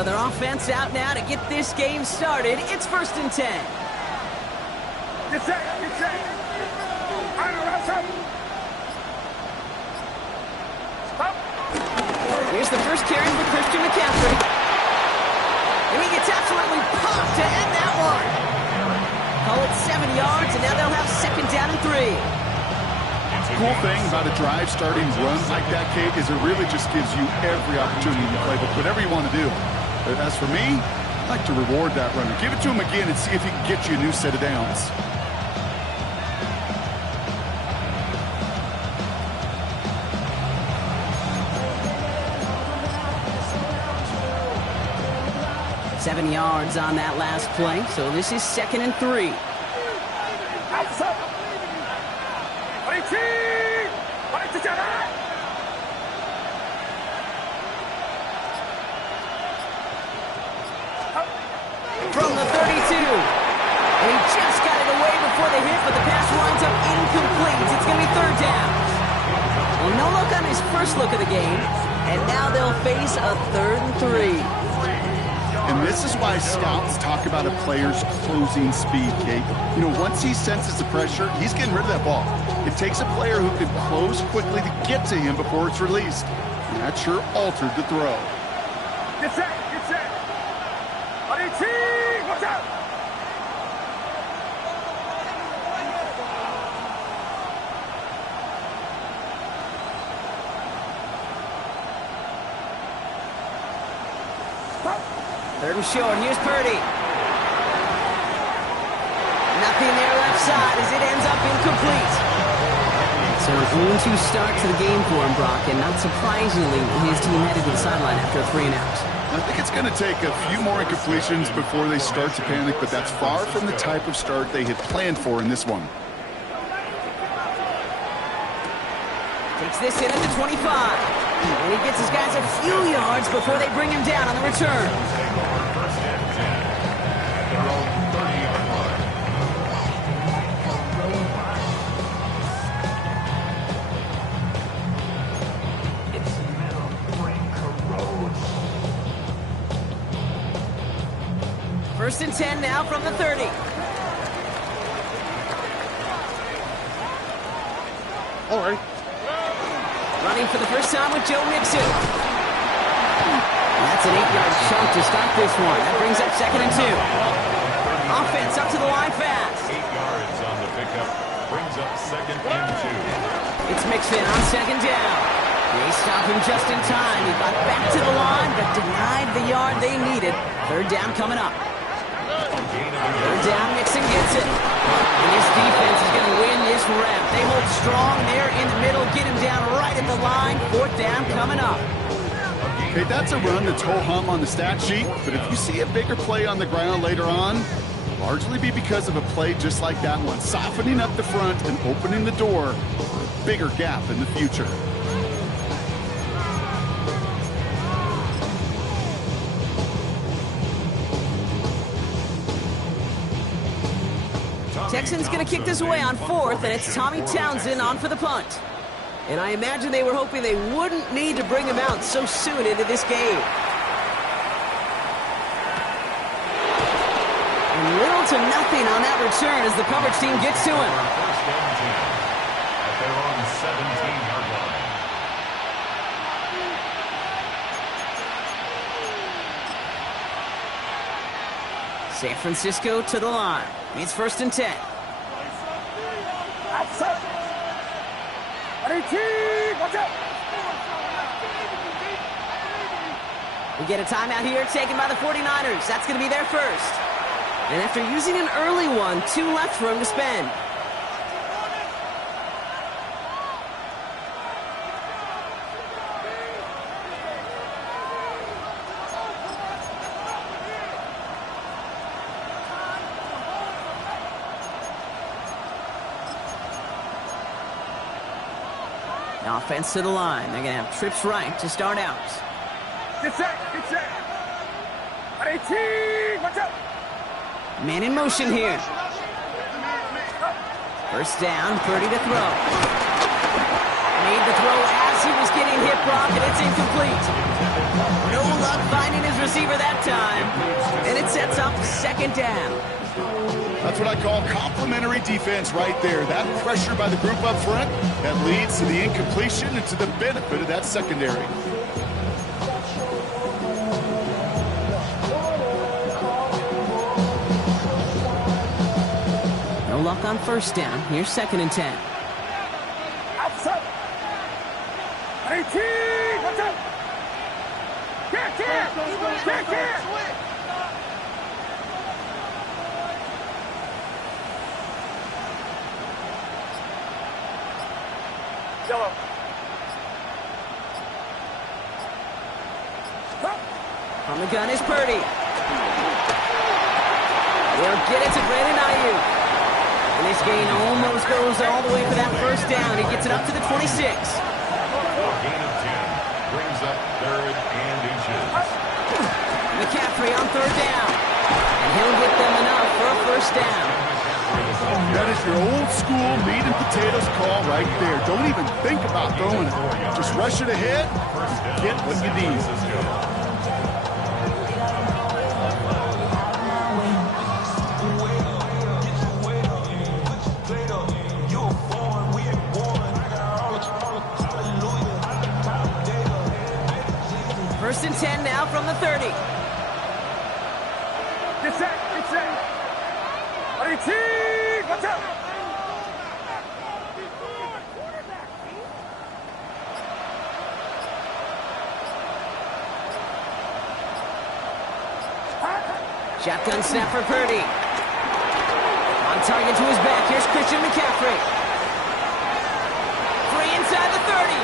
So their offense out now to get this game started. It's 1st and 10. Get set, get set. Stop. Here's the first carry for Christian McCaffrey. And he gets absolutely pumped to end that one. Call it 7 yards, and now they'll have 2nd down and 3. The cool thing about a drive starting run like that, Kate, is it really just gives you every opportunity to play whatever you want to do. But as for me, I'd like to reward that runner. Give it to him again and see if he can get you a new set of downs. Seven yards on that last play, so this is 2nd and 3. From the 32. And he just got it away before the hit, but the pass winds up incomplete. It's going to be 3rd down. Well, no look on his first look of the game, and now they'll face a 3rd and 3. And this is why scouts talk about a player's closing speed, Kate. You know, once he senses the pressure, he's getting rid of that ball. It takes a player who can close quickly to get to him before it's released. And that sure altered the throw. Get set, get set. Watch out. Stop. 3rd and short. Here's Purdy. Nothing there left side as it ends up incomplete. So an 0-2 start to the game for him, Brock, and not surprisingly, his team headed to the sideline after a 3 and out. I think it's going to take a few more incompletions before they start to panic, but that's far from the type of start they had planned for in this one. Takes this in at the 25. And he gets his guys a few yards before they bring him down on the return. First and 10 now from the 30. All right. Running for the first time with Joe Mixon. That's an 8-yard chunk to start this one. That brings up 2nd and 2. Offense up to the line fast. 8 yards on the pickup. Brings up 2nd and 2. It's Mixon on 2nd down. They stop him just in time. He got back to the line, but denied the yard they needed. 3rd down coming up. 3rd down, Mixon gets it. And this defense is going to win this rep. They hold strong there in the middle, get him down right at the line. 4th down coming up. Okay, that's a run that's ho-hum on the stat sheet, but if you see a bigger play on the ground later on, largely be because of a play just like that one, softening up the front and opening the door for a bigger gap in the future. Texans going to kick this away on 4th, and it's Tommy Townsend on for the punt. And I imagine they were hoping they wouldn't need to bring him out so soon into this game. And little to nothing on that return as the coverage team gets to him. First and 10 at their own 17-yard line. San Francisco to the line. It's 1st and 10. Watch out. We get a timeout here taken by the 49ers. That's going to be their first. And after using an early one, 2 left for him to spend. Offense to the line. They're going to have trips right to start out. Get set, get set. 18, watch out. Man in motion here. First down, 30 to throw. Made the throw as he was getting hit Brock, and it's incomplete. No luck finding his receiver that time. And it sets up second down. That's what I call complimentary defense right there. That pressure by the group up front, that leads to the incompletion and to the benefit of that secondary. No luck on first down. Here's 2nd and 10. Outside. 18. Watch out. Can't. Yellow. On the gun is Purdy. They'll get it to Brandon Ayuk. And this gain almost goes all the way for that first down. He gets it up to the 26. Gain of 10 brings up 3rd and inches. McCaffrey on 3rd down. And he'll get them enough for a first down. That is your old school meat and potatoes call right there. Don't even think about throwing it. Just rush it ahead, get what you need. First and 10 now from the 30. Get set. 18. Watch out. Shotgun snap for Purdy. On target to his back. Here's Christian McCaffrey. Free inside the 30.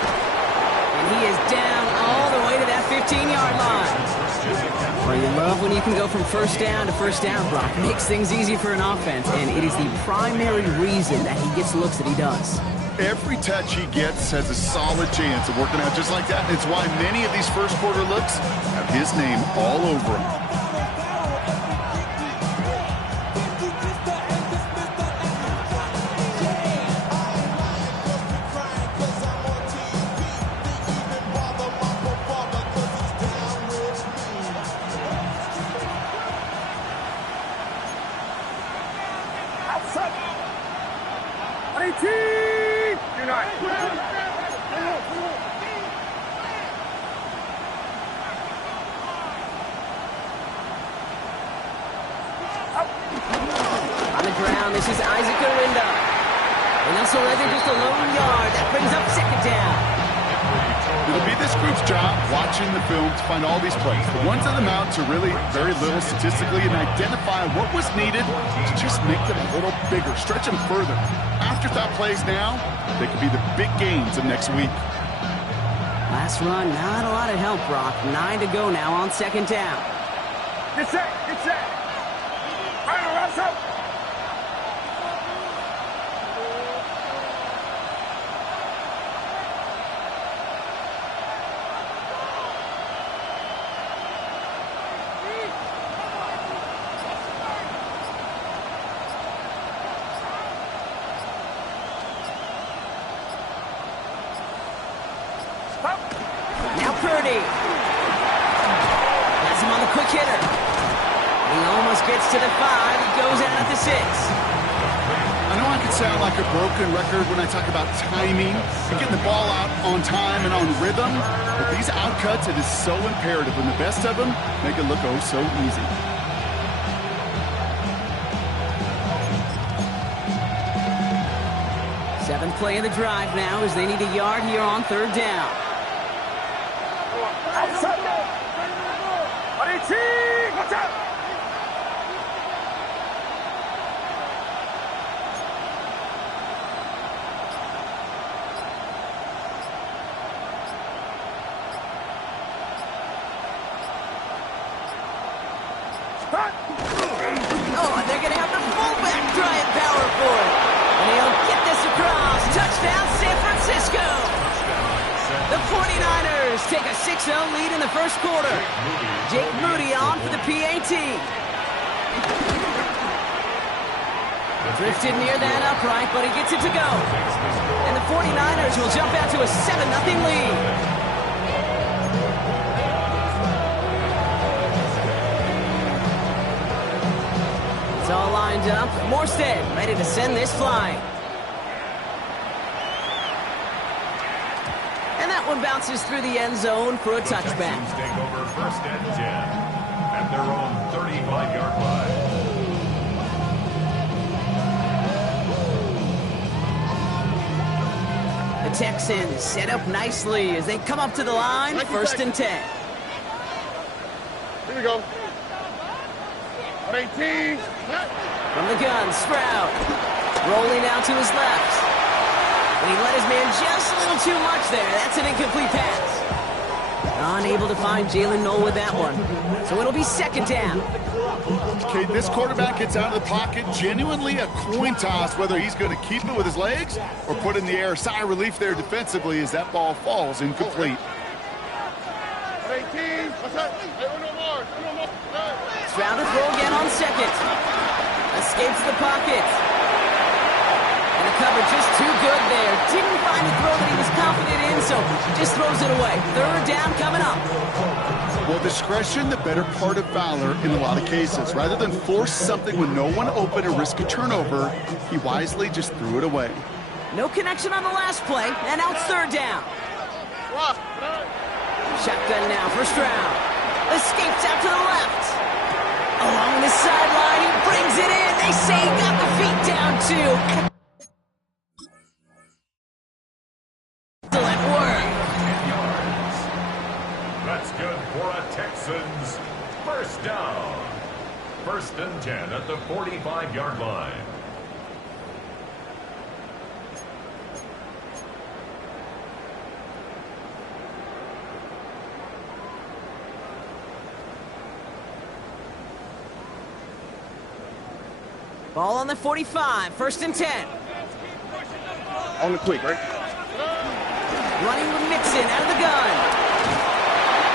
And he is down all the way to that 15-yard line. Well, you love when you can go from first down to first down, Brock. Makes things easy for an offense, and it is the primary reason that he gets looks that he does. Every touch he gets has a solid chance of working out just like that. It's why many of these first quarter looks have his name all over them. This is Isaac Orinda. And also Leather just a lone yard. That brings up second down. It'll be this group's job watching the film to find all these plays. The ones that amount to really very little statistically and identify what was needed to just make them a little bigger, stretch them further. Afterthought plays now, they could be the big gains of next week. Last run, not a lot of help, Brock. 9 to go now on second down. Get set. Right, out. Now Purdy. Has him on the quick hitter. He almost gets to the 5. He goes out at the 6. I know I can sound like a broken record when I talk about timing and getting the ball out on time and on rhythm, but these outcuts, it is so imperative, and the best of them make it look oh so easy. Seventh play of the drive now as they need a yard here on third down. Outside. 18. Watch out. Oh, and they're going to have the fullback trying power for it. And he'll get this across. Touchdown, San Francisco. The 49ers take a 6-0 lead in the first quarter. Jake Moody on for the PAT. Drifted near that upright, but he gets it to go. And the 49ers will jump out to a 7-0 lead. Morstead ready to send this flying. And that one bounces through the end zone for a touchback. Take over 1st and 10 at their own 35-yard line. The Texans set up nicely as they come up to the line, 1st and 10. Here we go. 18. From the gun, Stroud. Rolling out to his left. And he let his man just a little too much there. That's an incomplete pass. Unable to find Jalen Noel with that one. So it'll be 2nd down. Okay, this quarterback gets out of the pocket, genuinely a coin toss whether he's going to keep it with his legs or put in the air. Sigh of relief there defensively as that ball falls incomplete. 18. Stroud to throw again on 2nd. Escapes the pocket. And the cover just too good there. Didn't find the throw that he was confident in, so just throws it away. 3rd down coming up. Well, discretion, the better part of valor in a lot of cases. Rather than force something with no one open or risk a turnover, he wisely just threw it away. No connection on the last play, and now it's 3rd down. Shotgun now for Stroud. Escapes out to the left. Along the sideline, he brings it in. They say he got the feet down, too. Excellent work. That's good for a Texans 1st down. 1st and 10 at the 45-yard line. Ball on the 45, 1st and 10. On the quick, right? Running with Mixon out of the gun.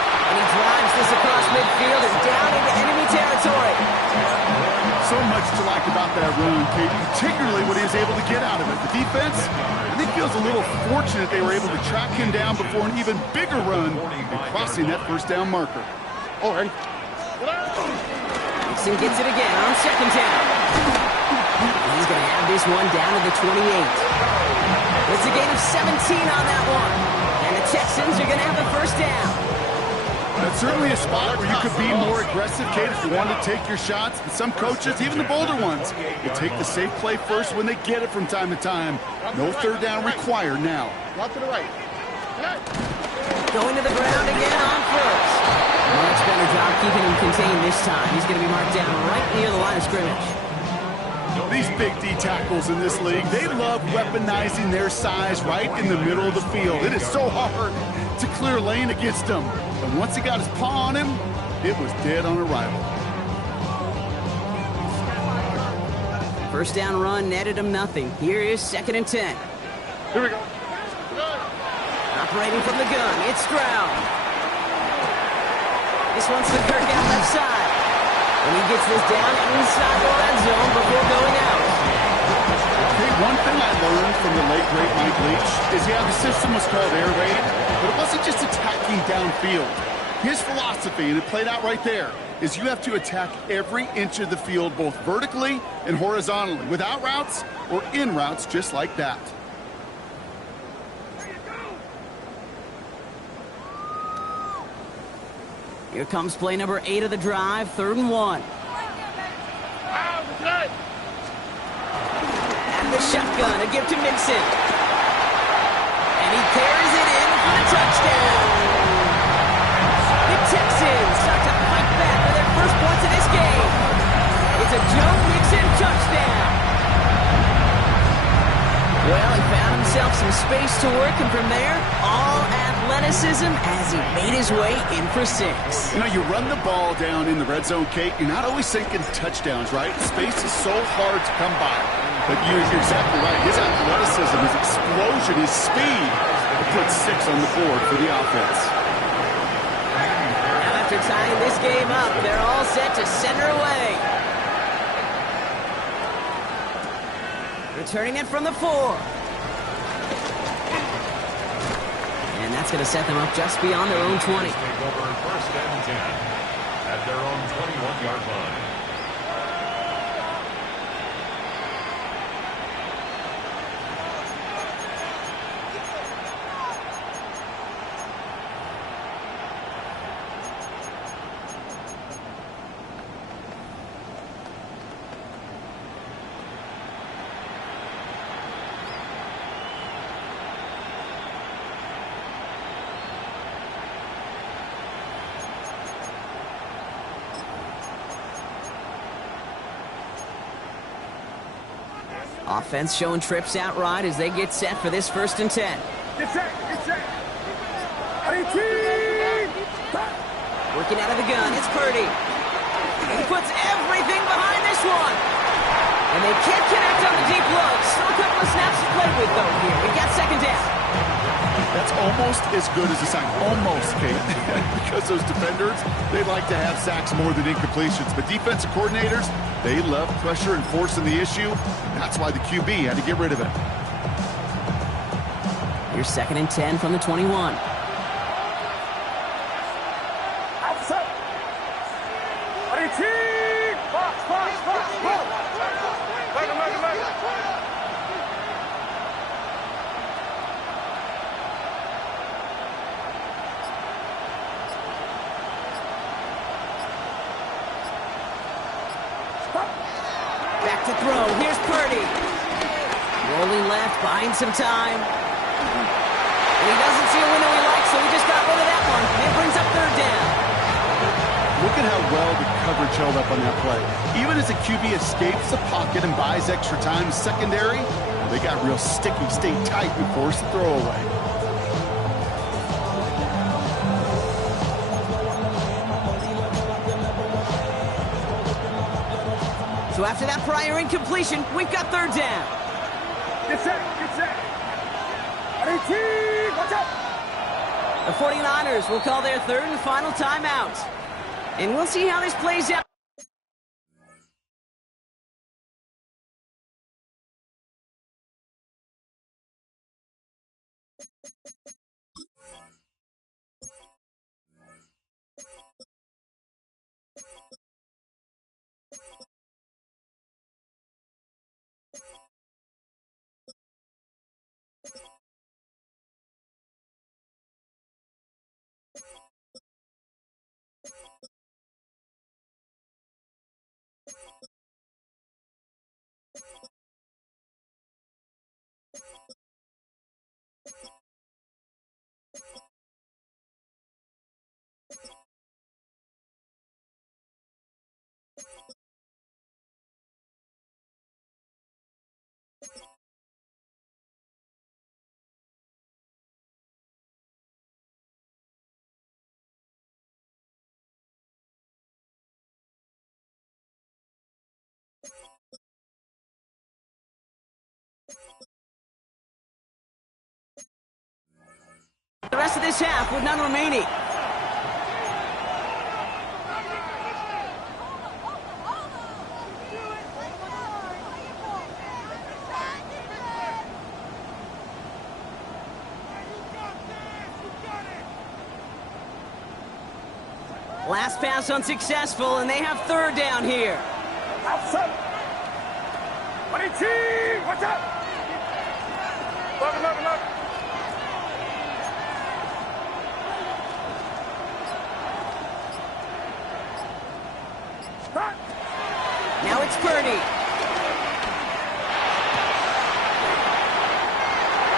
And he drives this across midfield and down into enemy territory. So much to like about that run, Kate, particularly what he was able to get out of it. The defense, I think, feels a little fortunate they were able to track him down before an even bigger run and crossing that 1st down marker. All right. Mixon gets it again on 2nd down. He's going to have this one down to the 28. It's a gain of 17 on that one. And the Texans are going to have the 1st down. That's certainly a spot where you could be more aggressive, Kate, if you wanted to take your shots. And some coaches, even the bolder ones, will take the safe play first when they get it from time to time. No 3rd down required now. Out to the right. Going to the ground again on 1st. Much better job keeping him contained this time. He's going to be marked down right near the line of scrimmage. These big D tackles in this league, they love weaponizing their size right in the middle of the field. It is so hard to clear lane against them. And once he got his paw on him, it was dead on arrival. 1st down run netted him nothing. Here is 2nd and 10. Here we go. Operating from the gun, it's Stroud. This one's to Kirk out left side. And he gets this down inside the red zone before going out. Okay, one thing I learned from the late, great Mike Leach is, yeah, the system was called air raid, but it wasn't just attacking downfield. His philosophy, and it played out right there, is you have to attack every inch of the field, both vertically and horizontally, without routes or in routes just like that. Here comes play number 8 of the drive, 3rd and 1. And the shotgun, a give to Mixon. And he carries it in for the touchdown. The Texans start to fight back for their first points of this game. It's a Joe Mixon touchdown. Well, he found himself some space to work, and from there, all athleticism as he made his way in for 6. You know, you run the ball down in the red zone, Kate, you're not always thinking touchdowns, right? Space is so hard to come by. But you're exactly right. His athleticism, his explosion, his speed put 6 on the board for the offense. Now after tying this game up, they're all set to center away. Returning it from the 4. And that's going to set them up just beyond their own 20. Take over 1st and 10 at their own 21-yard line. Offense showing trips out right as they get set for this 1st and 10. Get set, get set. Working out of the gun, it's Purdy. He puts everything behind this one. And they can't connect on the deep look. Still a couple of snaps to play with, though, here. We got 2nd down. That's almost as good as a sack. Almost, Kate. Because those defenders, they like to have sacks more than incompletions. But defensive coordinators, they love pressure and forcing the issue. That's why the QB had to get rid of it. Here's 2nd and 10 from the 21. Back to throw. Here's Purdy. Rolling left, buying some time. And he doesn't see a window he likes, so he just got rid of that one. And it brings up 3rd down. Look at how well the coverage held up on that play. Even as the QB escapes the pocket and buys extra time, secondary, they got real sticky, stayed tight and forced the throwaway. So after that prior incompletion, we've got 3rd down. Get set, get set. Watch out. The 49ers will call their 3rd and final timeout. And we'll see how this plays out. The rest of this half with none remaining. Last pass unsuccessful, and they have 3rd down here. Outside. Watch out. Look. Now it's Purdy.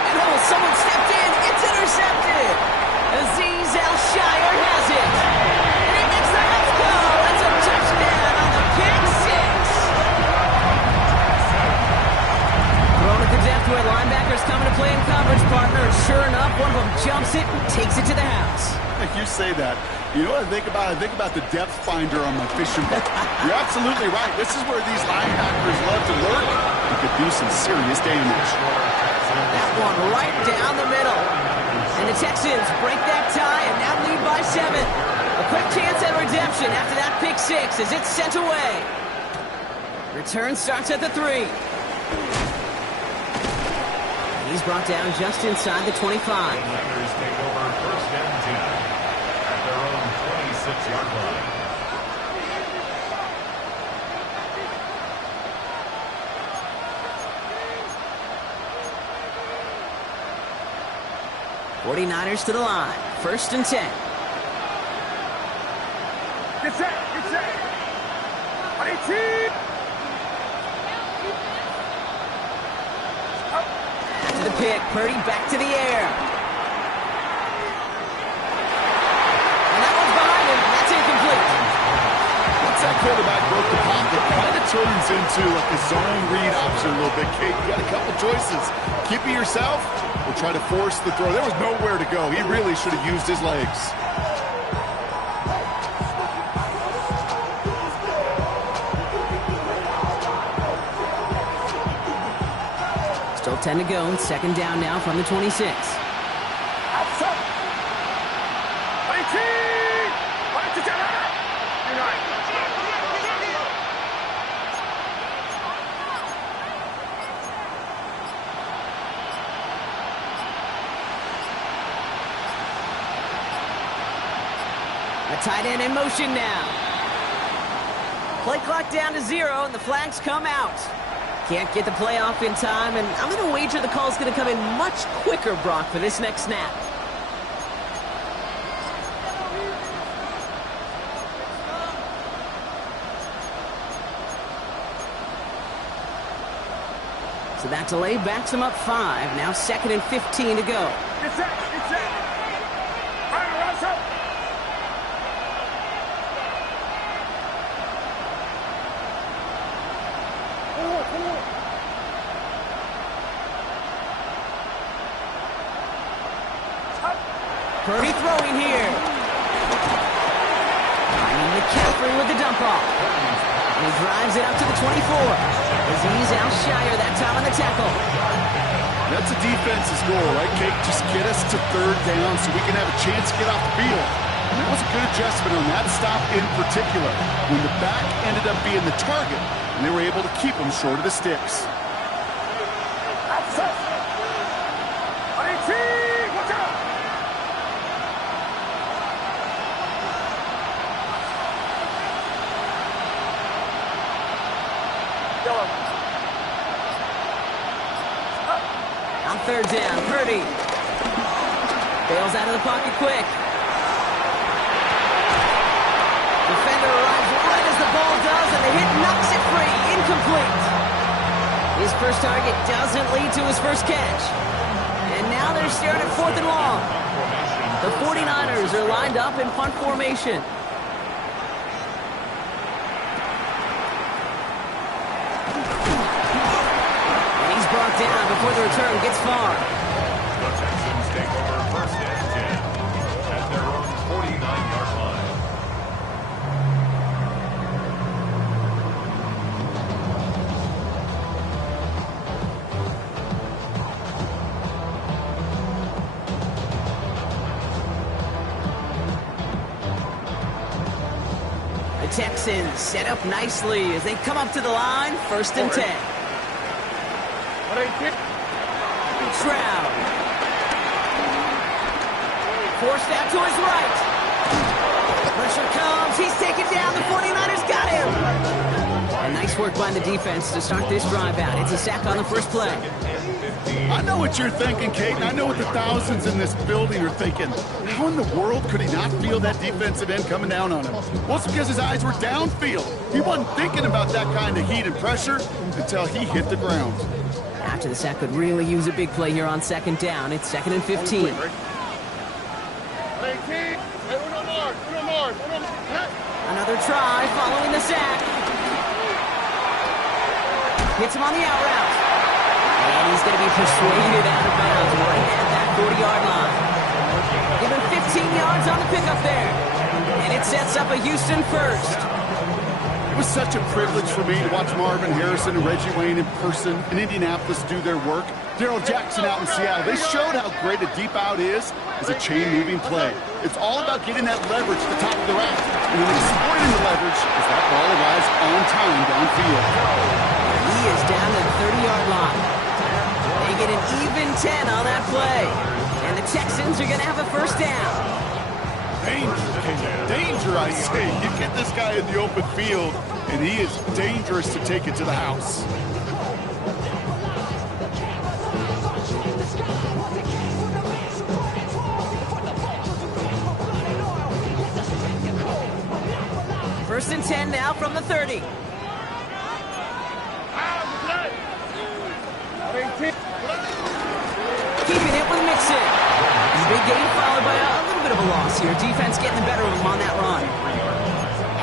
And someone stepped in. It's intercepted. Aziz Al-Shire has it. And it makes the Hats go. That's a touchdown on the pick 6. Thrown at the depth where linebackers coming to play in coverage, partner. And sure enough, one of them jumps it and takes it to the house. You say that. You know what I think about? I think about the depth finder on my fishing boat. You're absolutely right. This is where these linebackers love to lurk. You could do some serious damage. That one right down the middle. And the Texans break that tie and now lead by 7. A quick chance at redemption after that pick 6 as it's sent away. Return starts at the 3. He's brought down just inside the 25. Niners take over 1st and 10 at their own 26-yard line. '49ers to the line. 1st and 10. Get set. To the pick. Purdy back to the air. And that one's behind him. That's incomplete. Once that quarterback broke the pocket, kind of turns into like a zone read option a little bit, Kate. You got a couple choices. Keep it yourself or try to force the throw. There was nowhere to go. He really should have used his legs. Still 10 to go. Second down now from the 26. Outside. 19. The tight end in motion now. Play clock down to 0, and the flags come out. Can't get the play off in time, and I'm going to wager the call's going to come in much quicker, Brock, for this next snap. So that delay backs him up 5. Now 2nd and 15 to go. Get set. Get set. Rise up. Purdy throwing here. Finding McCaffrey with the dump off. And he drives it up to the 24. As he's out shyer that time on the tackle. That's a defense's goal, right, Kate? Just get us to 3rd down so we can have a chance to get off the field. And that was a good adjustment on that stop in particular, when the back ended up being the target, and they were able to keep him short of the sticks. Outside. 19. Watch out. On 3rd down, Purdy. Bails out of the pocket quick. Defender arrives right as the ball does, and the hit knocks it free. Incomplete. His first target doesn't lead to his first catch. And now they're staring at 4th and long. The 49ers are lined up in punt formation. Brought down before the return gets far. The Texans take over 1st and 10 at their own 49-yard line. The Texans set up nicely as they come up to the line. 1st and 10. Shroud. Forced out to his right. Pressure comes. He's taken down. The 49ers got him. And nice work by the defense to start this drive out. It's a sack on the first play. I know what you're thinking, Kate, and I know what the thousands in this building are thinking. How in the world could he not feel that defensive end coming down on him? Well, it's because his eyes were downfield. He wasn't thinking about that kind of heat and pressure until he hit the ground. After the sack, could really use a big play here on 2nd down. It's 2nd and 15. Another try following the sack. Hits him on the out route. And he's going to be persuaded out of bounds right at that 40-yard line. Give him 15 yards on the pickup there. And it sets up a Houston first. It was such a privilege for me to watch Marvin Harrison and Reggie Wayne in person in Indianapolis do their work. Darrell Jackson out in Seattle. They showed how great a deep out is as a chain-moving play. It's all about getting that leverage to the top of the route and then exploiting the leverage as that ball arrives on time downfield. He is down to the 30-yard line. They get an even 10 on that play. And the Texans are going to have a 1st down. Danger, I say. You get this guy in the open field, and he is dangerous to take it to the house. First and 10 now from the 30. Keeping it with Mixon. Big gain followed by a little bit of a loss here. Defense getting the better of him on that run.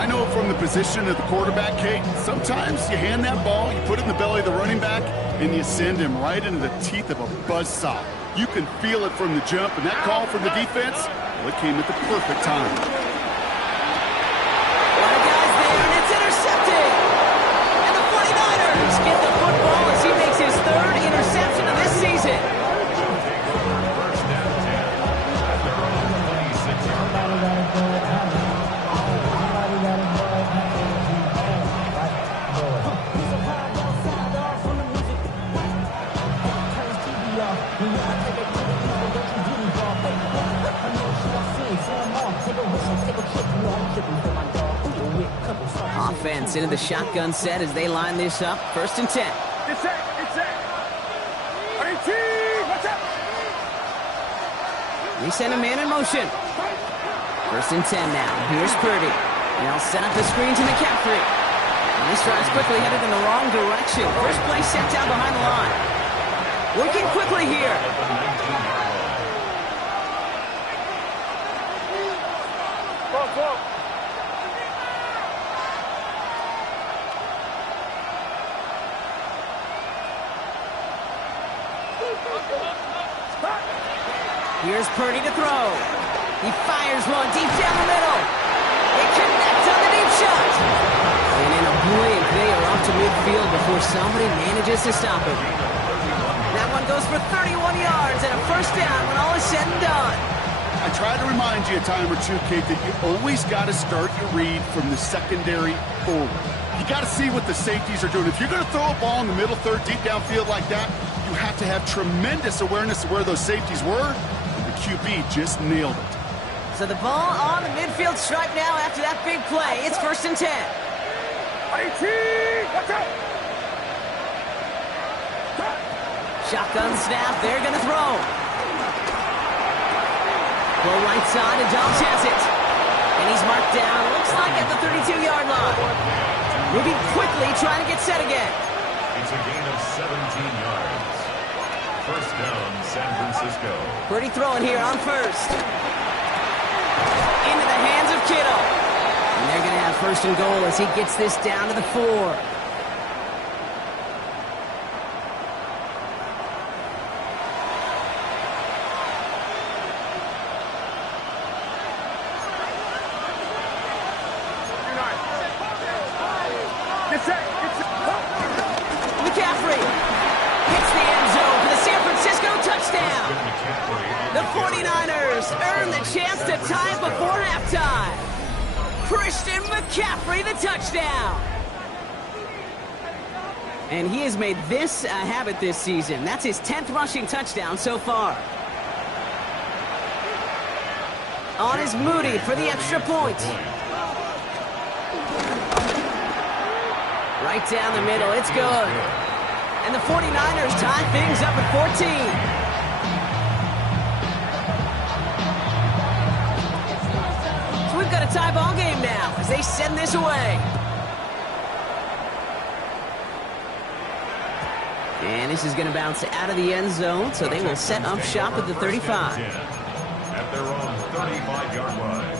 I know from the position of the quarterback, Kate, sometimes you hand that ball, you put it in the belly of the running back, and you send him right into the teeth of a buzzsaw. You can feel it from the jump, and that call from the defense, well, it came at the perfect time. One of the guys there, and it's intercepted. And the 49ers get the football as he makes his third interception of this season. First down 10 at their own 26-yard line. Offense into the shotgun set as they line this up. First and 10. It's set. It's set. 18. Watch out. We send a man in motion. First and 10 now. Here's Purdy. Now set up the screen to McCaffrey. And this drive's quickly headed in the wrong direction. First play set down behind the line. Working quickly here. Here's Purdy to throw. He fires one deep down the middle. They connect on the deep shot. And in a blink, they are off to midfield before somebody manages to stop it. That one goes for 31 yards and a first down when all is said and done. I try to remind you a time or two, Kate, that you always got to start your read from the secondary forward. You got to see what the safeties are doing. If you're going to throw a ball in the middle third, deep downfield like that, you have to have tremendous awareness of where those safeties were. QB just nailed it. So the ball on the midfield stripe now after that big play. It's first and 10. 18. Watch out. Shotgun snap. They're going to throw. Go right side, and Dobbs has it. And he's marked down, looks like at the 32-yard line. Moving quickly, trying to get set again. It's a gain of 17 yards. First down, San Francisco. Purdy throwing here on first. Into the hands of Kittle. And they're going to have first and goal as he gets this down to the 4. McCaffrey hits the end zone for the San Francisco touchdown. The 49ers earn the chance to tie it before halftime. Christian McCaffrey, the touchdown. And he has made this a habit this season. That's his 10th rushing touchdown so far. On is Moody for the extra point. Right down the middle, it's good. And the 49ers tie things up at 14. So we've got a tie ball game now as they send this away. And this is going to bounce out of the end zone, so they will set up shop at the 35. At their own 35-yard line.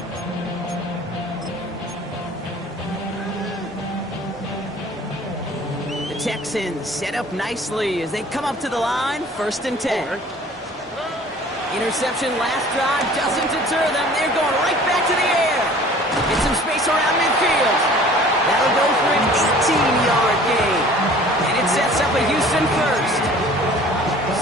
The Texans set up nicely as they come up to the line, first and 10. Interception last drive doesn't deter them. They're going right back to the air. Get some space around midfield. That'll go for an 18-yard gain. And it sets up a Houston first.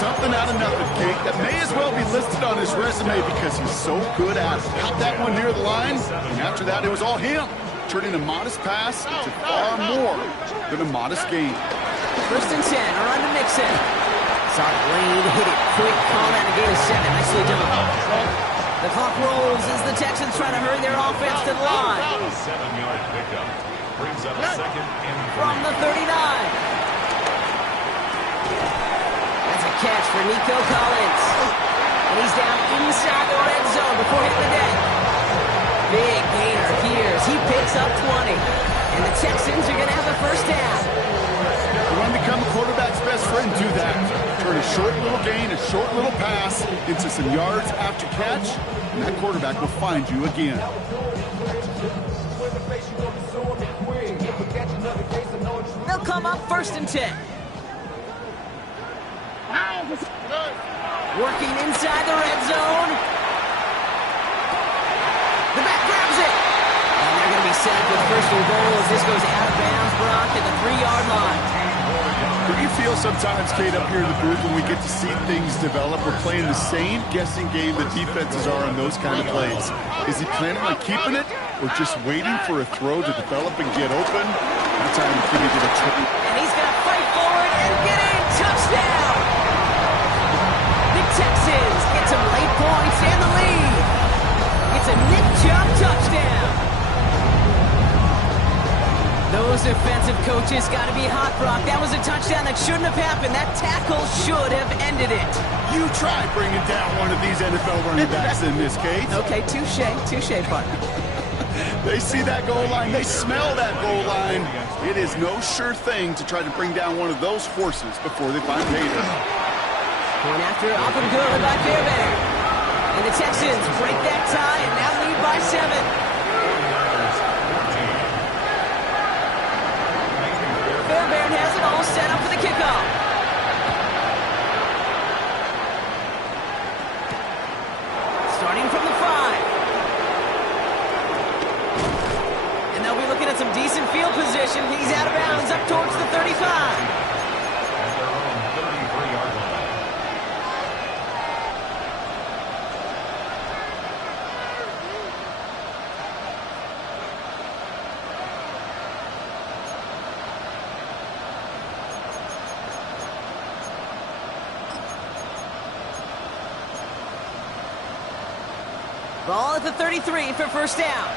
Something out of nothing, Kate, that may as well be listed on his resume because he's so good at it. Caught that one near the line, and after that it was all him, turning a modest pass into far more than a modest gain. First and 10, around to Mixon. Saw Lane hit it quick, call that a gain of 7. Nicely done. The clock rolls as the Texans try to hurry their offense to the line. 7-yard pickup brings up second and 3. From the 39. That's a catch for Nico Collins. And he's down inside the red zone before hitting the deck. Big gainer here as he picks up 20. And the Texans are going to have the first down. You want to become a quarterback's best friend, do that. Turn a short little gain, a short little pass into some yards after catch, and that quarterback will find you again. They'll come up 1st and 10. Working inside the red zone. The back grabs it. And they're going to be set with 1st and goal as this goes out of bounds, Brock, at the 3-yard line. Do you feel sometimes, Kate, up here in the booth when we get to see things develop, we're playing the same guessing game that defenses are on those kind of plays? Is he planning on keeping it or just waiting for a throw to develop and get open? That time he could get a tricky. And he's going to fight forward and get in. Touchdown! The Texans get some late points and the lead. It's a Nick Chubb touchdown. Those defensive coaches got to be hot, Brock. That was a touchdown that shouldn't have happened. That tackle should have ended it. You try bringing down one of these NFL running backs in this case. Okay, touche, partner. They see that goal line. They smell that goal line. It is no sure thing to try to bring down one of those horses before they find payday. Going after up and good by Fairbairn. And the Texans break that tie and now lead by 7. Fairbairn has it all set up for the kickoff. Starting from the 5. And they'll be looking at some decent field position. He's out of bounds up towards the 35. At their own 33-yard line. Ball at the 33 for 1st down.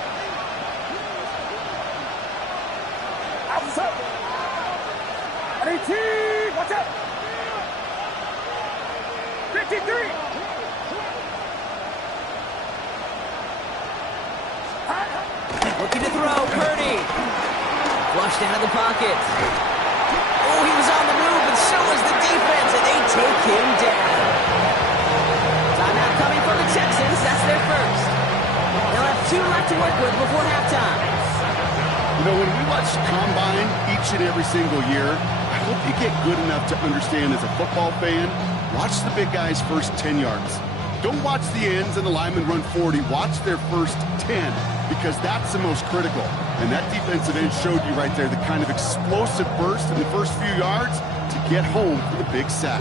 Outside. 18. Watch out. 53. Looking to throw, Purdy. Flushed out of the pocket. Oh, he was on the move, and so was the defense, and they take him down. Timeout coming from the Texans. That's their first. They'll have 2 left to work with before halftime. You know, when we watch Combine each and every single year, I hope you get good enough to understand as a football fan, watch the big guys' first 10 yards. Don't watch the ends and the linemen run 40. Watch their first 10 because that's the most critical. And that defensive end showed you right there the kind of explosive burst in the first few yards to get home for the big sack.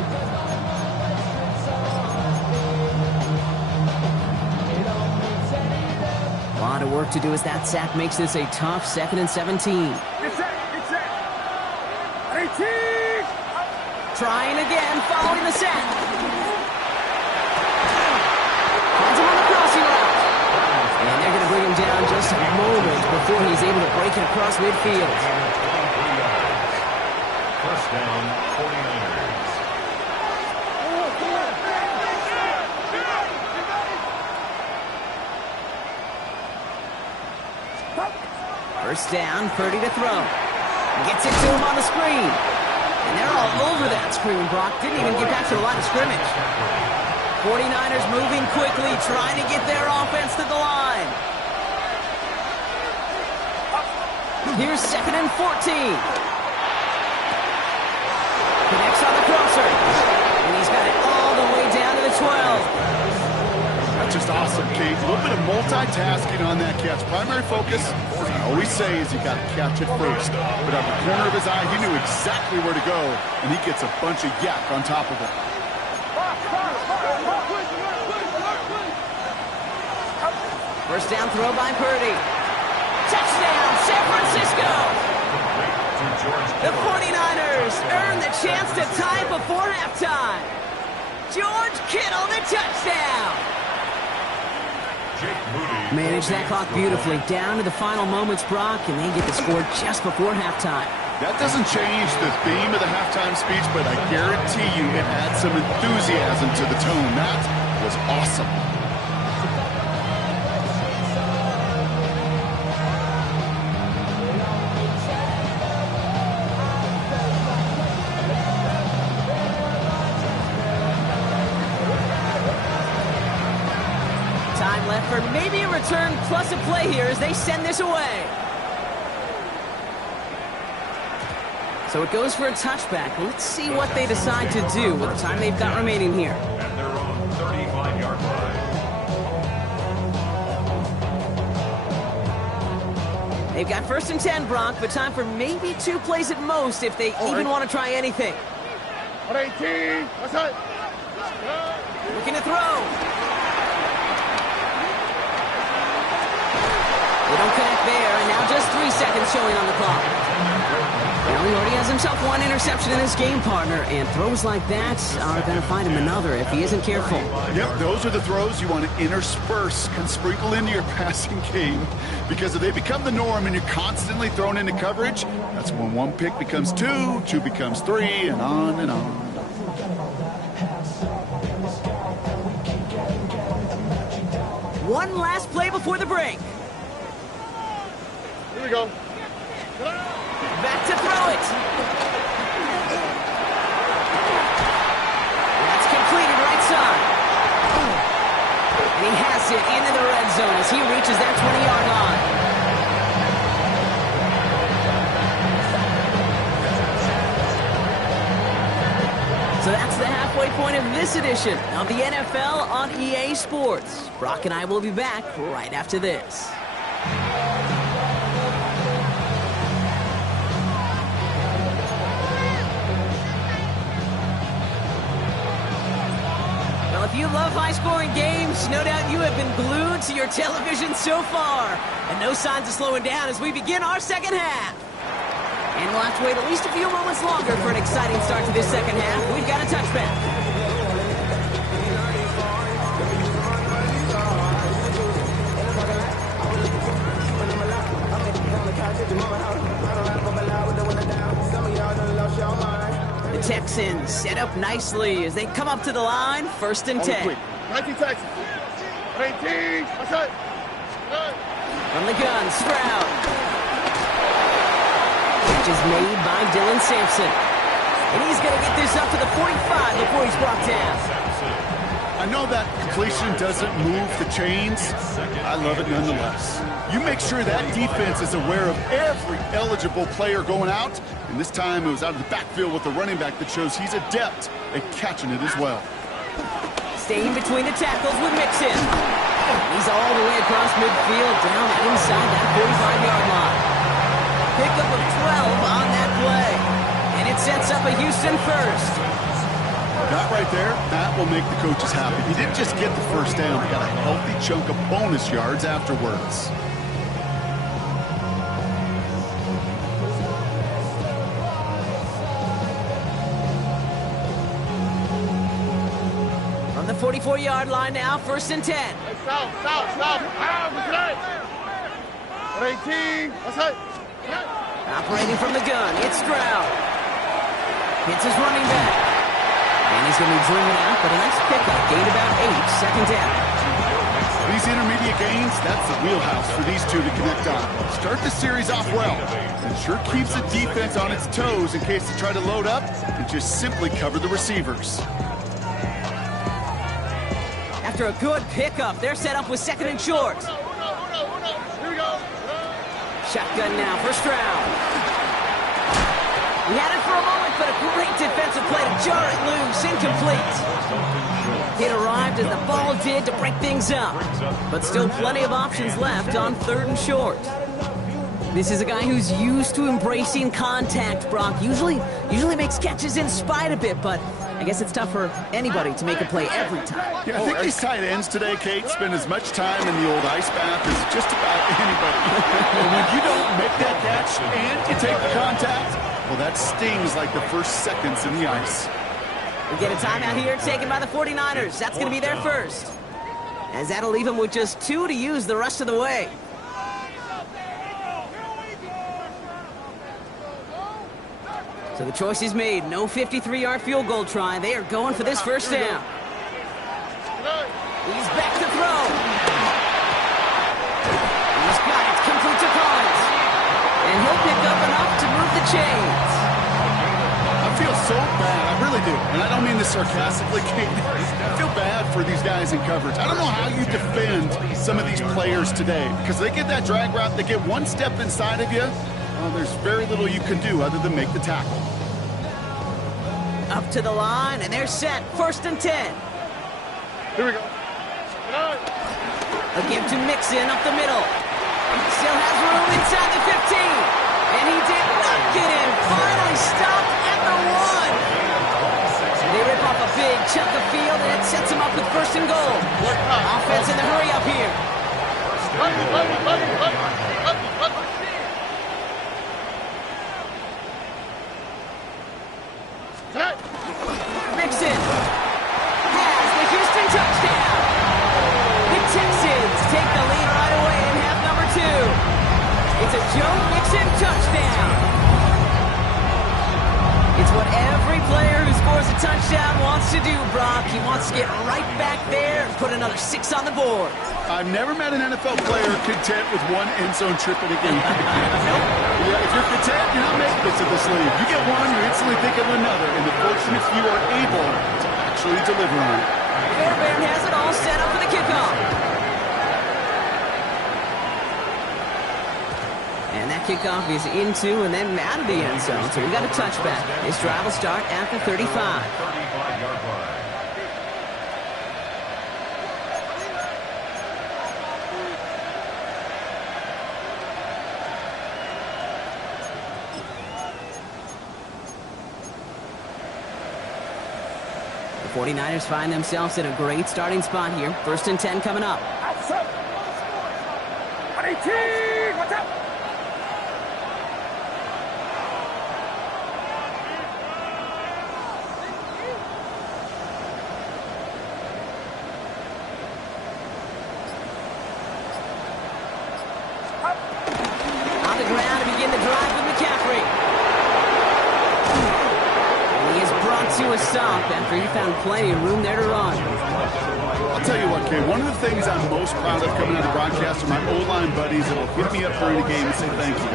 A lot of work to do as that sack makes this a tough 2nd and 17. Get set. 18. Trying again, following the sack. Finds him on the crossing route. And they're going to bring him down just a moment before he's able to break it across midfield. 1st down, 49ers. First down, Purdy to throw. Gets it to him on the screen. And they're all over that screen, Brock. Didn't even get back to the line of scrimmage. 49ers moving quickly, trying to get their offense to the line. Here's 2nd and 14. Connects on the crosser. And he's got it all the way down to the 12. That's just awesome, Kate. A little bit of multitasking on that catch. Primary focus, as I always say, is you got to catch it first. But out the corner of his eye, he knew exactly where to go, and he gets a bunch of yak on top of it. First down throw by Purdy. Touchdown, San Francisco! The 49ers earn the chance to tie before halftime. George Kittle, the touchdown! Manage that clock beautifully. Down to the final moments, Brock, and they get the score just before halftime. That doesn't change the theme of the halftime speech, but I guarantee you it adds some enthusiasm to the tone. That was awesome. Time left for maybe a return plus a play here as they send this away. So it goes for a touchback. Let's see what they decide to do with the time they've got remaining here. At their own 35-yard line. They've got 1st and 10, Brock, but time for maybe 2 plays at most if they even want to try anything. 18. What's that? Looking to throw. They don't connect there, and now just 3 seconds showing on the clock. Well, he already has himself 1 interception in this game, partner, and throws like that are going to find him another if he isn't careful. Yep, those are the throws you want to intersperse, can sprinkle into your passing game, because if they become the norm and you're constantly thrown into coverage, that's when 1 pick becomes 2, 2 becomes 3, and on and on. One last play before the break. Here we go. Back to throw it. That's completed right side. And he has it into the red zone as he reaches that 20-yard line. So that's the halfway point of this edition of the NFL on EA Sports. Brock and I will be back right after this. Well, if you love high-scoring games, no doubt you have been glued to your television so far. And no signs of slowing down as we begin our second half. And we'll have to wait at least a few moments longer for an exciting start to this second half. We've got a touchback. The Texans set up nicely as they come up to the line, 1st and 10. 19 Texans. 18. What's that? From the gun, Stroud. Catch is made by Dylan Sampson. And he's going to get this up to the 45 before he's brought down. I know that completion doesn't move the chains. I love it nonetheless. You make sure that defense is aware of every eligible player going out. And this time it was out of the backfield with the running back that shows he's adept at catching it as well. Staying between the tackles with Mixon. He's all the way across midfield, down inside that 45-yard line. Pickup of 12 on that play. And it sets up a Houston first. That right there, that will make the coaches happy. He didn't just get the first down, he got a healthy chunk of bonus yards afterwards. From the 44-yard line now, 1st and 10. Hey, stop. What's that? 18. What's that? Operating from the gun, it's Stroud. Hits his running back. And he's going to be driven out, but a nice pickup. Gained about 8, 2nd down. These intermediate gains, that's the wheelhouse for these two to connect on. Start the series off well. And sure keeps the defense on its toes in case they try to load up and just simply cover the receivers. After a good pickup, they're set up with 2nd and short. Here we go. Shotgun now for Stroud. He had it for a moment, but a great defensive play to jar it loose. Incomplete. It arrived as the ball did to break things up. But still plenty of options left on 3rd and short. This is a guy who's used to embracing contact, Brock. Usually makes catches in spite of it, but I guess it's tough for anybody to make a play every time. Yeah, I think these tight ends today, Kate, spend as much time in the old ice bath as just about anybody. And when you don't make that catch and you take the contact, well, that stings like the first seconds in the ice. We get a timeout here taken by the 49ers. That's going to be their first. As that'll leave them with just 2 to use the rest of the way. So the choice is made. No 53-yard field goal try. They are going for this first down. He's back to throw. He's got it. Complete to Collins. And he'll pick up enough to move the chains. I feel so bad. I really do. And I don't mean this sarcastically, Kate. I feel bad for these guys in coverage. I don't know how you defend some of these players today because they get that drag route, they get one step inside of you, Well, there's very little you can do other than make the tackle. Up to the line, and they're set. 1st and 10. Here we go. A give to Mixon up the middle. Still has room inside the 15. And he did not get in. Finally stopped at the 1. They rip off a big chunk of field, and it sets him up with 1st and goal. Offense in the hurry up here. Mixon has the Houston touchdown. The Texans take the lead right away in half number 2. It's a Joe Mixon touchdown. It's what every player who scores a touchdown wants to do, Brock. He wants to get right back there and put another 6 on the board. I've never met an NFL player content with one end zone trip in a game. Yeah, if you're content, you're not making it to this league. You get one, you instantly think of another, and the fortunate few are able to actually deliver on it. Fairbairn has it all set up for the kickoff. And that kickoff is into and then out of the end zone, so we got a touchback. This drive will start at the 35. 35-yard line. The 49ers find themselves in a great starting spot here. 1st and 10 coming up. Outside. 18. Watch out. On the ground to begin the drive with McCaffrey. And he is brought to a stop after he found plenty of room there to run. I'll tell you what, Kay, one of the things I'm most proud of coming out of the broadcast are my O-line buddies that will hit me up during the game and say thank you.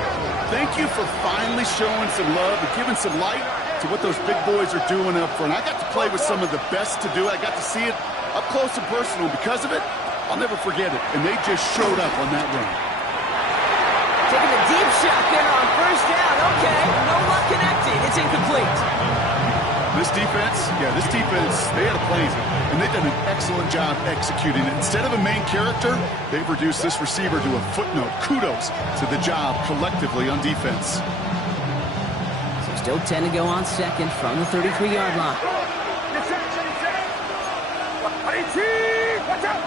Thank you for finally showing some love and giving some light to what those big boys are doing up front. I got to play with some of the best to do it. I got to see it up close and personal. Because of it, I'll never forget it. And they just showed up on that run. Taking a deep shot there on 1st down. Okay, no luck connecting. It's incomplete. This defense, they had a plan, and they've done an excellent job executing it. Instead of a main character, they've reduced this receiver to a footnote. Kudos to the job collectively on defense. So still 10 to go on 2nd from the 33-yard line. 18. Watch out.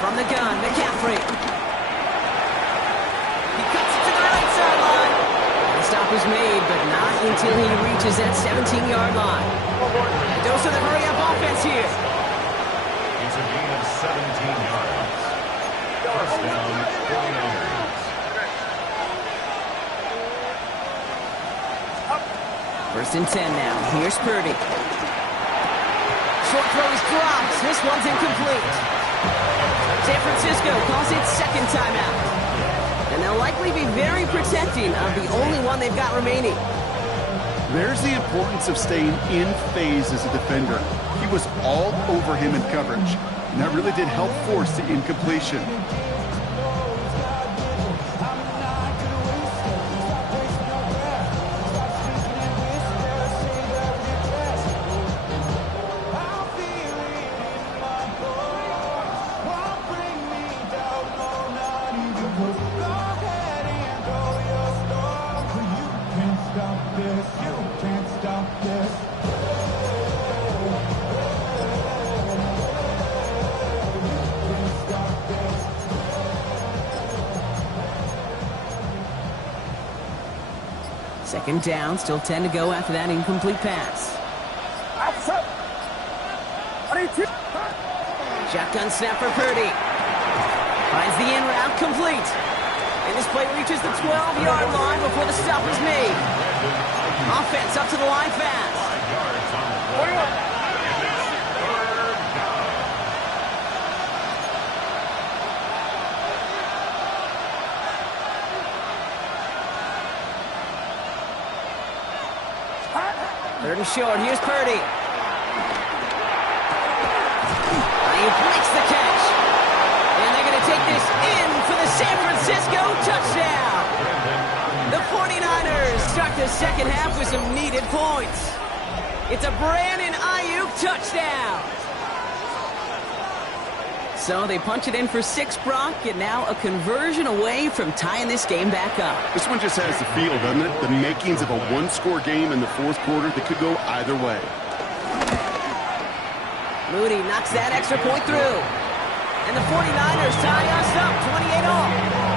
From the gun, McCaffrey. He cuts it to the right sideline. The stop was made, but not until he reaches that 17-yard line. A dose of the hurry-up offense here. It's a gain of 17 yards. 1st down, 49ers. 1st and 10 now. Here's Purdy. Short throw is dropped. This one's incomplete. San Francisco calls it 2nd timeout. And they'll likely be very protecting of the only one they've got remaining. There's the importance of staying in phase as a defender. He was all over him in coverage, and that really did help force the incompletion. Second down, still 10 to go after that incomplete pass. Outside. 22. Shotgun snap for Purdy. Finds the in route complete. And this play reaches the 12-yard line before the stop is made. Offense up to the line fast. 21. Third and short. Here's Purdy. Ayuk makes the catch. And they're going to take this in for the San Francisco touchdown. The 49ers start the second half with some needed points. It's a Brandon Ayuk touchdown. So they punch it in for 6, Brock, and now a conversion away from tying this game back up. This one just has the feel, doesn't it? The makings of a one-score game in the fourth quarter that could go either way. Moody knocks that extra point through. And the 49ers tie us up 28-all.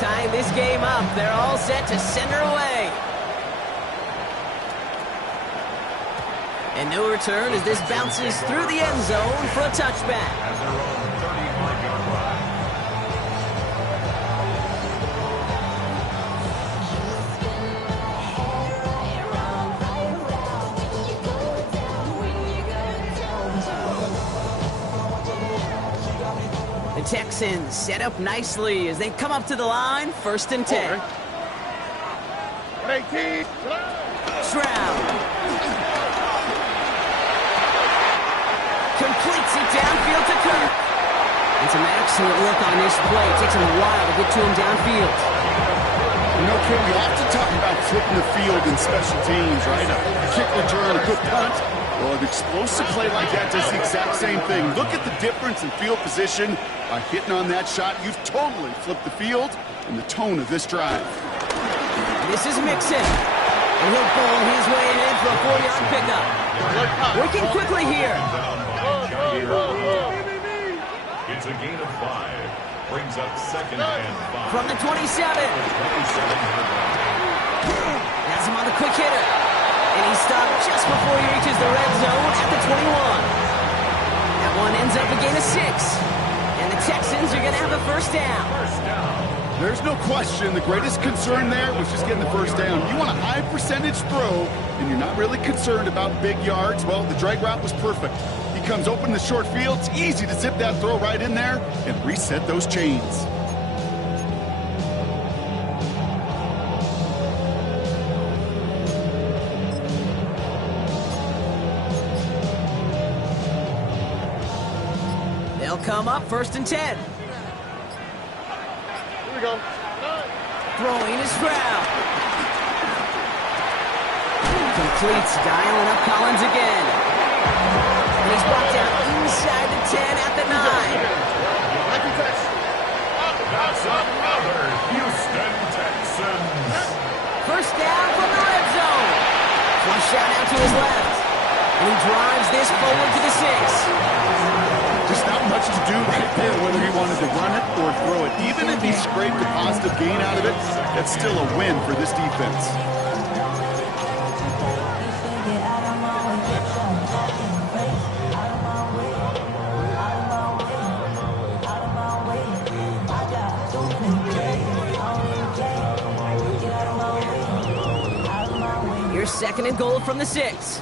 Tying this game up, they're all set to send her away. And no return as this bounces through the end zone for a touchback. At their own 35-yard line. The Texans set up nicely as they come up to the line, 1st and 10. Stroud completes it downfield to Kirk. And some excellent work on this play. It takes him a while to get to him downfield. You know, Kim, we often talk about flipping the field in special teams, right? A kick return, a good punt. Well, an explosive play like that does the exact same thing. Look at the difference in field position. By hitting on that shot, you've totally flipped the field and the tone of this drive. This is Mixon. And he'll pull his way ahead for a 4-yard pickup. Working quickly here. It's a gain of 5. Brings up 2nd and 5. From the 27. Has him on the quick hitter. And he's stopped just before he reaches the red zone at the 21. That one ends up a gain of 6. And the Texans are going to have a 1st down. There's no question. The greatest concern there was just getting the 1st down. You want a high percentage throw, and you're not really concerned about big yards. Well, the drag route was perfect. He comes open in the short field. It's easy to zip that throw right in there and reset those chains. They'll come up 1st and 10. Here we go. Throwing is Stroud. Completes, dialing up Collins again. And he's brought down inside the 10 at the 9. That's another Houston Texans. 1st down from the red zone. Flush out out to his left. And he drives this forward to the 6. Just not much to do right there, whether he wanted to run it or throw it. Even if he scraped a positive gain out of it, that's still a win for this defense. Here's 2nd and goal from the 6.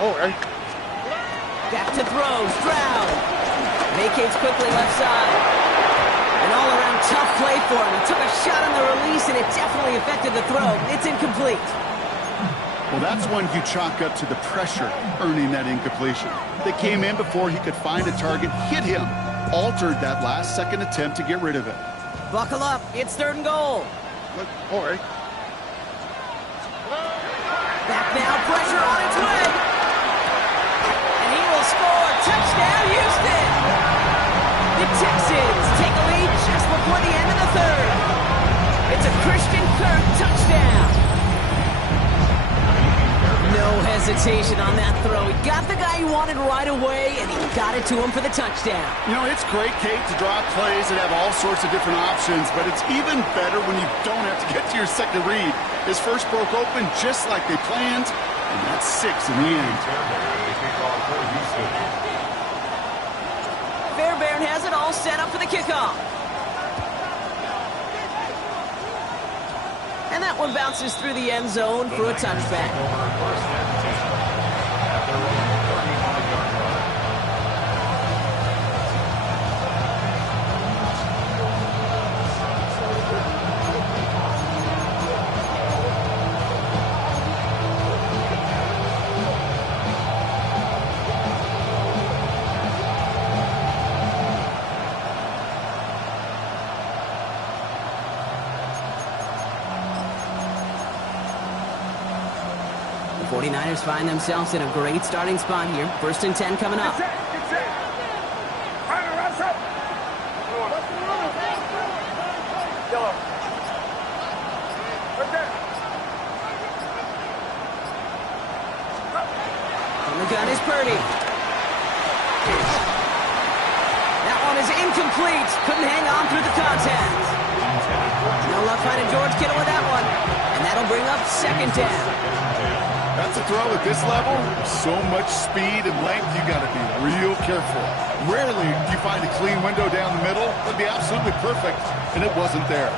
Oh, right. Back to throw, Stroud. Vacates quickly left side. An all-around tough play for him. He took a shot on the release, and it definitely affected the throw. It's incomplete. Well, that's one you chalk up to the pressure earning that incompletion. They came in before he could find a target, hit him, altered that last-second attempt to get rid of it. Buckle up. It's 3rd and goal. All right. Back now, pressure on its way. And he will score. Touchdown, Houston. The Texans take a lead just before the end of the 3rd. It's a Christian Kirk touchdown. No hesitation on that throw. He got the guy he wanted right away, and he got it to him for the touchdown. You know, it's great, Kate, to draw plays and have all sorts of different options, but it's even better when you don't have to get to your second read. His first broke open just like they planned, and that's 6 in the end. Fairbairn has it all set up for the kickoff. And that one bounces through the end zone for a touchback. First and 10 at their own 35-yard line. The 49ers find themselves in a great starting spot here. First and 10 coming up. Get set. Final Russell. Yellow. Right there. On the gun is Purdy. That one is incomplete. Couldn't hang on through the contact. No luck finding George Kittle with that one. And that'll bring up second down. That's a throw at this level. So much speed and length, you got to be real careful. Rarely do you find a clean window down the middle. It'd be absolutely perfect, and it wasn't there.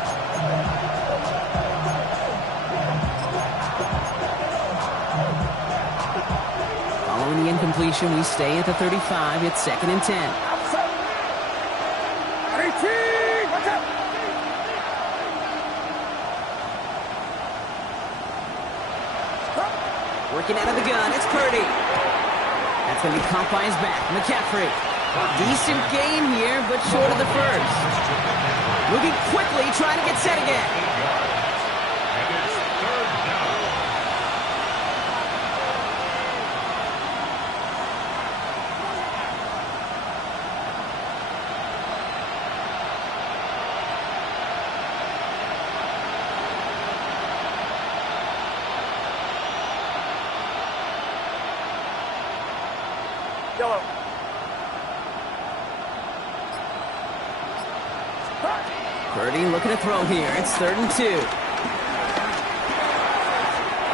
Following the incompletion, we stay at the 35. It's second and 10. Outside. 18. Watch out. Working out of the gun, it's Purdy. That's going to be caught by his back. McCaffrey. Decent game here, but short of the first. Moving quickly, trying to get set again. And it's third down. Yellow. Purdy looking to throw here. It's third and 2. And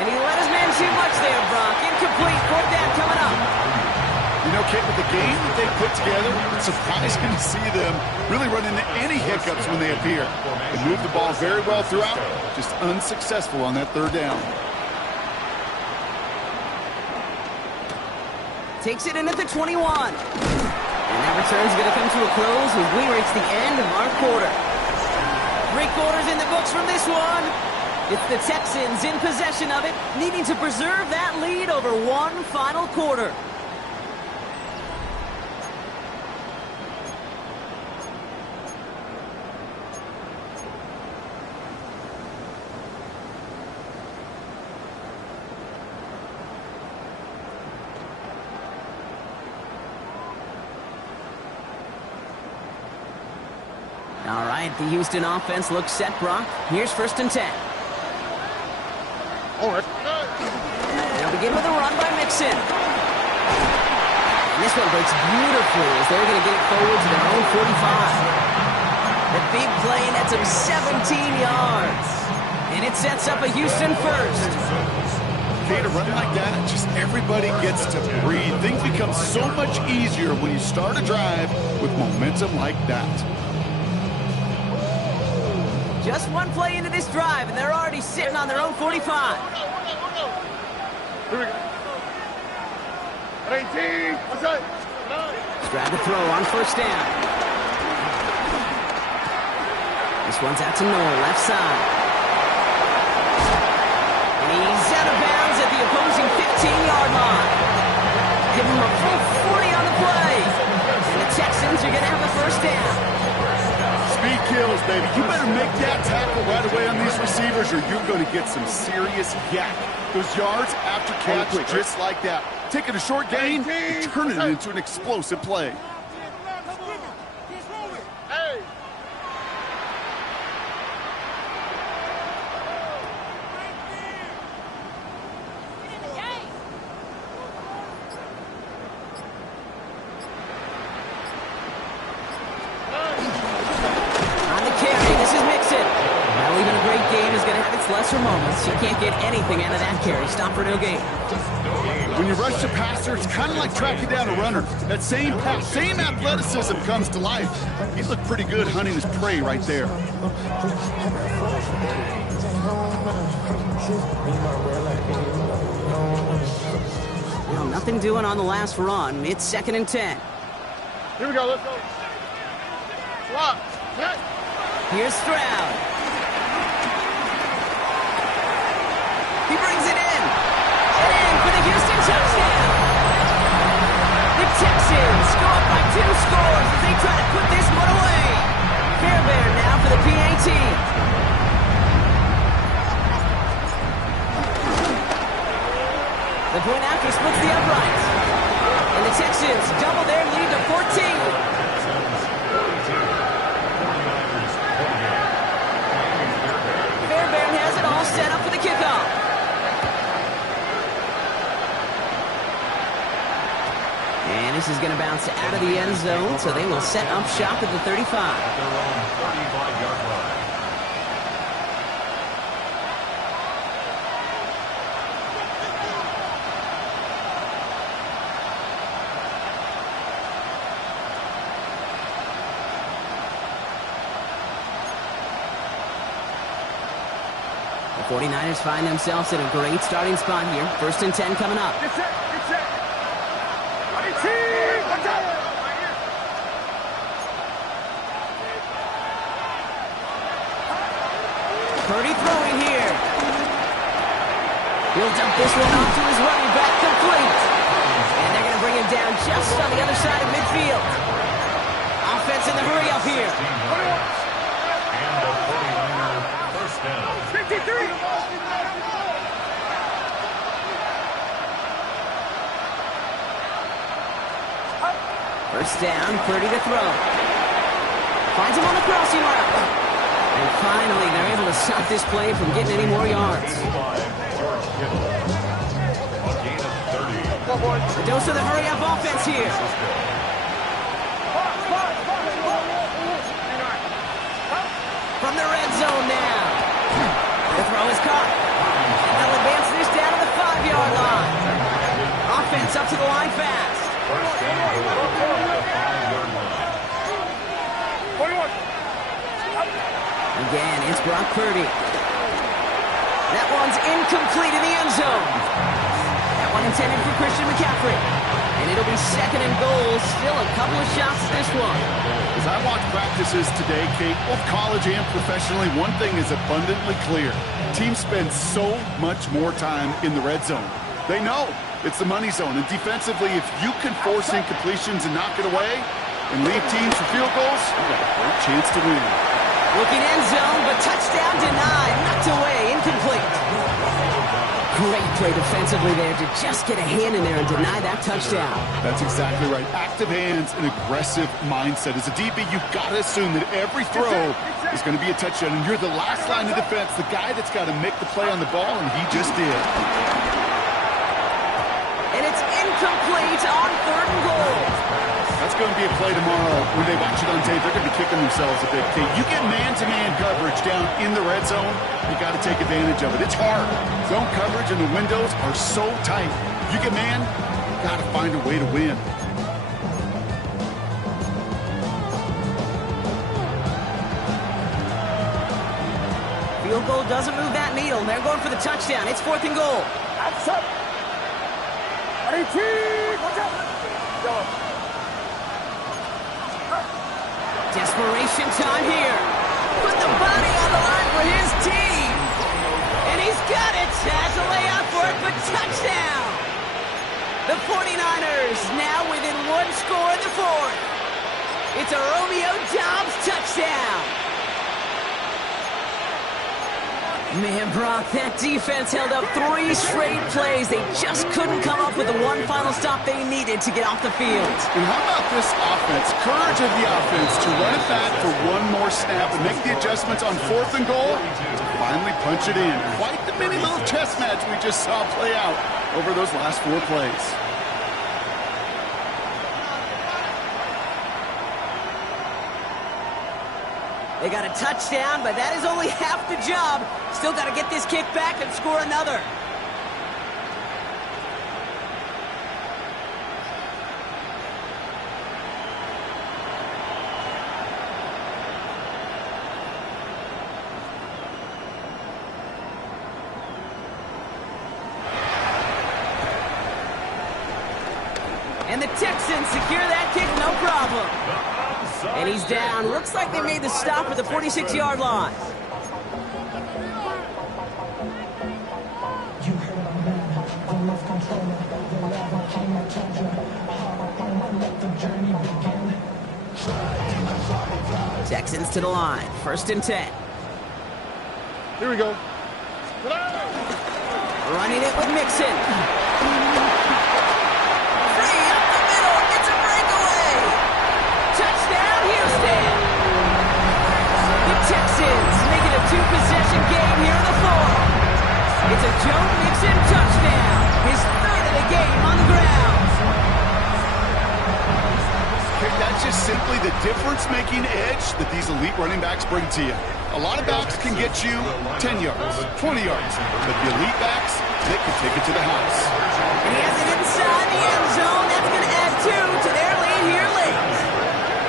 he let his man too much there, Brock. Incomplete. Fourth down coming up. You know, Kate, with the game that they put together, it's surprising to see them really run into any hiccups when they appear. They move the ball very well throughout, just unsuccessful on that third down. Takes it in at the 21. And that return's going to come to a close as we reach the end of our quarter. 3 quarters in the books from this one. It's the Texans in possession of it, needing to preserve that lead over one final quarter. All right, the Houston offense looks set, Brock. Here's first and 10. All right. They'll begin with a run by Mixon. And this one breaks beautifully as they're going to get it forward to their own 45. The big play nets him 17 yards. And it sets up a Houston first. Kate, a run like that, just everybody gets to breathe. Things become so much easier when you start a drive with momentum like that. Just one play into this drive, and they're already sitting on their own 45. Here we go. 18. What's that? Grab the throw on first down. This one's out to Noel, left side. And he's out of bounds at the opposing 15-yard line. Give him a full 40 on the play. And the Texans are going to have a first down. Speed kills, baby. You better make that tackle right away on these receivers or you're going to get some serious yak. Those yards after catch, just like that. Taking a short gain and turning it into an explosive play. Hey. On the carry, this is Mixon. Now even a great game is going to have its lesser moments. You can't get anything out of that carry. Stop for no gain. When you rush the passer, it's kind of like tracking down a runner. That same pass, same athleticism comes to life. He looked pretty good hunting his prey right there. Well, nothing doing on the last run. It's 2nd and 10. Here we go, let's go. Swap. Yes. Here's Stroud. He brings it in. And in for the Houston touchdown. The Texans go up by 2 scores as they try to put this one away. Fairbairn now for the PAT. The point after splits the uprights. And the Texans double their lead to 14. Fairbairn has it all set up for the kickoff. And this is going to bounce out of the end zone, so they will set up shop at the 35. At their own 35-yard line. The 49ers find themselves in a great starting spot here. 1st and 10 coming up. Get set, get set. Watch out. Purdy throwing here. He'll dump this one off to his running back, complete. And they're going to bring him down just on the other side of midfield. Offense in the hurry up here. And the 49er first down. 53. First down, Purdy to throw. Finds him on the crossing route. And finally, they're able to stop this play from getting any more yards. A gain of 30. A dose of the hurry-up offense here. From the red zone now. The throw is caught. And they'll advance this down to the 5-yard line. Offense up to the line fast. First down goal at the 5-yard line. 41. Again, it's Brock Purdy. That one's incomplete in the end zone. That one intended for Christian McCaffrey. And it'll be 2nd and goal. Still a couple of shots at this one. As I watch practices today, Kate, both college and professionally, one thing is abundantly clear. Teams spend so much more time in the red zone. They know it's the money zone. And defensively, if you can force incompletions and knock it away and leave teams for field goals, you've got a great chance to win. Looking end zone, but touchdown denied. Knocked away, incomplete. Great play defensively there to just get a hand in there and deny that touchdown. That's exactly right. Active hands and aggressive mindset. As a DB, you've got to assume that every throw is going to be a touchdown. And you're the last line of defense, the guy that's got to make the play on the ball, and he just did. And it's incomplete on 3rd and goal. That's going to be a play tomorrow. When they watch it on tape, they're going to be kicking themselves a bit. Kate, you get man-to-man coverage down in the red zone, you got to take advantage of it. It's hard. Zone coverage and the windows are so tight. You get man, you got to find a way to win. Field goal doesn't move that needle. They're going for the touchdown. It's 4th and goal. That's up. 18. Watch out. Go. Desperation time here. Put the body on the line for his team. And he's got it. Has a layout for it, but touchdown. The 49ers now within 1 score in the 4th. It's a Romeo Doubs touchdown. Man, Brock, that defense held up 3 straight plays. They just couldn't come up with the one final stop they needed to get off the field. And how about this offense? Courage of the offense to run it back for one more snap and make the adjustments on 4th and goal to finally punch it in. Quite the mini little chess match we just saw play out over those last 4 plays. They got a touchdown, but that is only half the job. Still got to get this kick back and score another. And the Texans secure that kick, no problem. And he's down. Looks like they made the stop at the 46-yard line. Texans to the line. 1st and 10. Here we go. Running it with Mixon. Free up the middle. It's a breakaway. Touchdown, Houston. The Texans make it a 2-possession game here in the 4th. It's a Joe Mixon touchdown. His 3rd of the game on the ground. That's just simply the difference-making edge that these elite running backs bring to you. A lot of backs can get you 10 yards, 20 yards, but the elite backs, they can take it to the house. And he has it inside the end zone. That's going to add 2 to their lead here late.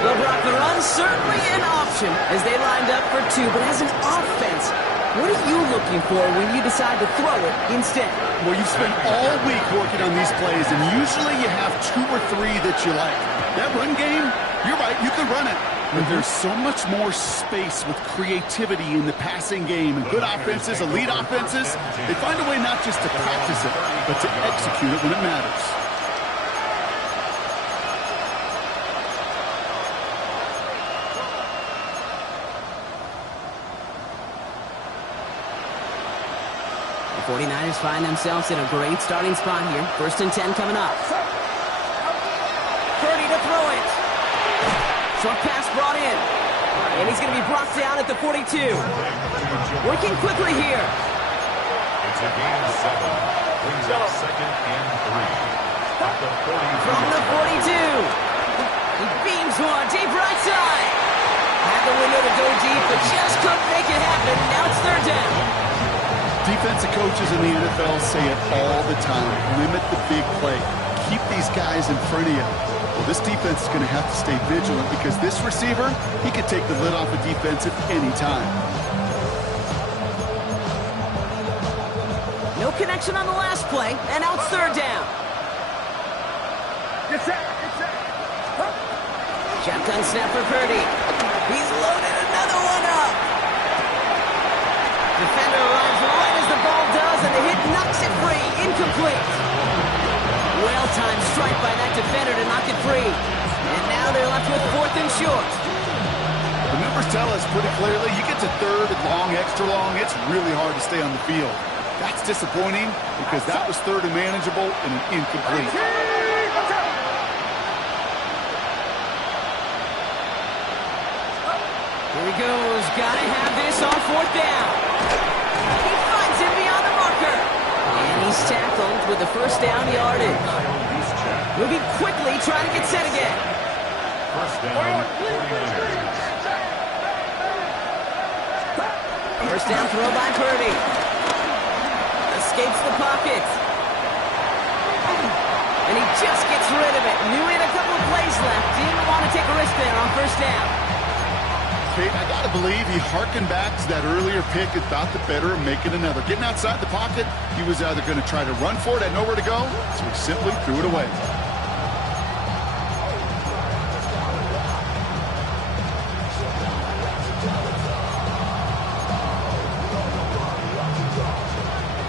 Well, Brock, the run's certainly an option as they lined up for 2, but as an offense, what are you looking for when you decide to throw it instead? Well, you've spent all week working on these plays, and usually you have 2 or 3 that you like. That run game, you're right, you can run it. But there's so much more space with creativity in the passing game. And good offenses, elite offenses, they find a way not just to practice it, but to execute it when it matters. The 49ers find themselves in a great starting spot here. 1st and 10 coming up. Purdy to throw it. Short pass brought in. And he's going to be brought down at the 42. Working quickly here. It's a gain of 7. Brings up 2nd and 3. At the 42. From the 42. He beams one deep right side. Had the window to go deep, but just couldn't make it happen. Now it's 3rd down. Defensive coaches in the NFL say it all the time. Limit the big play. Keep these guys in front of you. Well, this defense is going to have to stay vigilant because this receiver, he could take the lid off a defense at any time. No connection on the last play, and now it's 3rd down. Get set. Shotgun snap for Purdy. He's loaded another one up. Defender arrives right as the ball does, and the hit knocks it free. Incomplete. Well-timed strike by that defender to knock it free. And now they're left with 4th and short. The numbers tell us pretty clearly, you get to 3rd and long, extra long, it's really hard to stay on the field. That's disappointing because that was 3rd and manageable and an incomplete. Here he goes. Gotta have this on 4th down. He finds him beyond the marker. And he's tackled with the 1st down yardage. Moving quickly, trying to get set again. 1st down, 49ers. 1st down throw by Purdy. Escapes the pocket. And he just gets rid of it. Knew he had a couple of plays left. Didn't want to take a risk there on 1st down. Kate, I got to believe he harkened back to that earlier pick and thought the better of making another. Getting outside the pocket, he was either going to try to run for it, had nowhere to go, so he simply threw it away.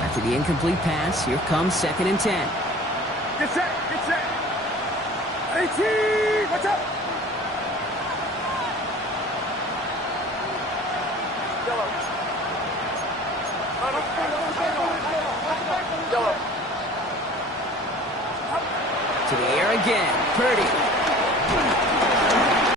After the incomplete pass, here comes 2nd and 10. Get set. 18. Watch out. To the air again. Purdy.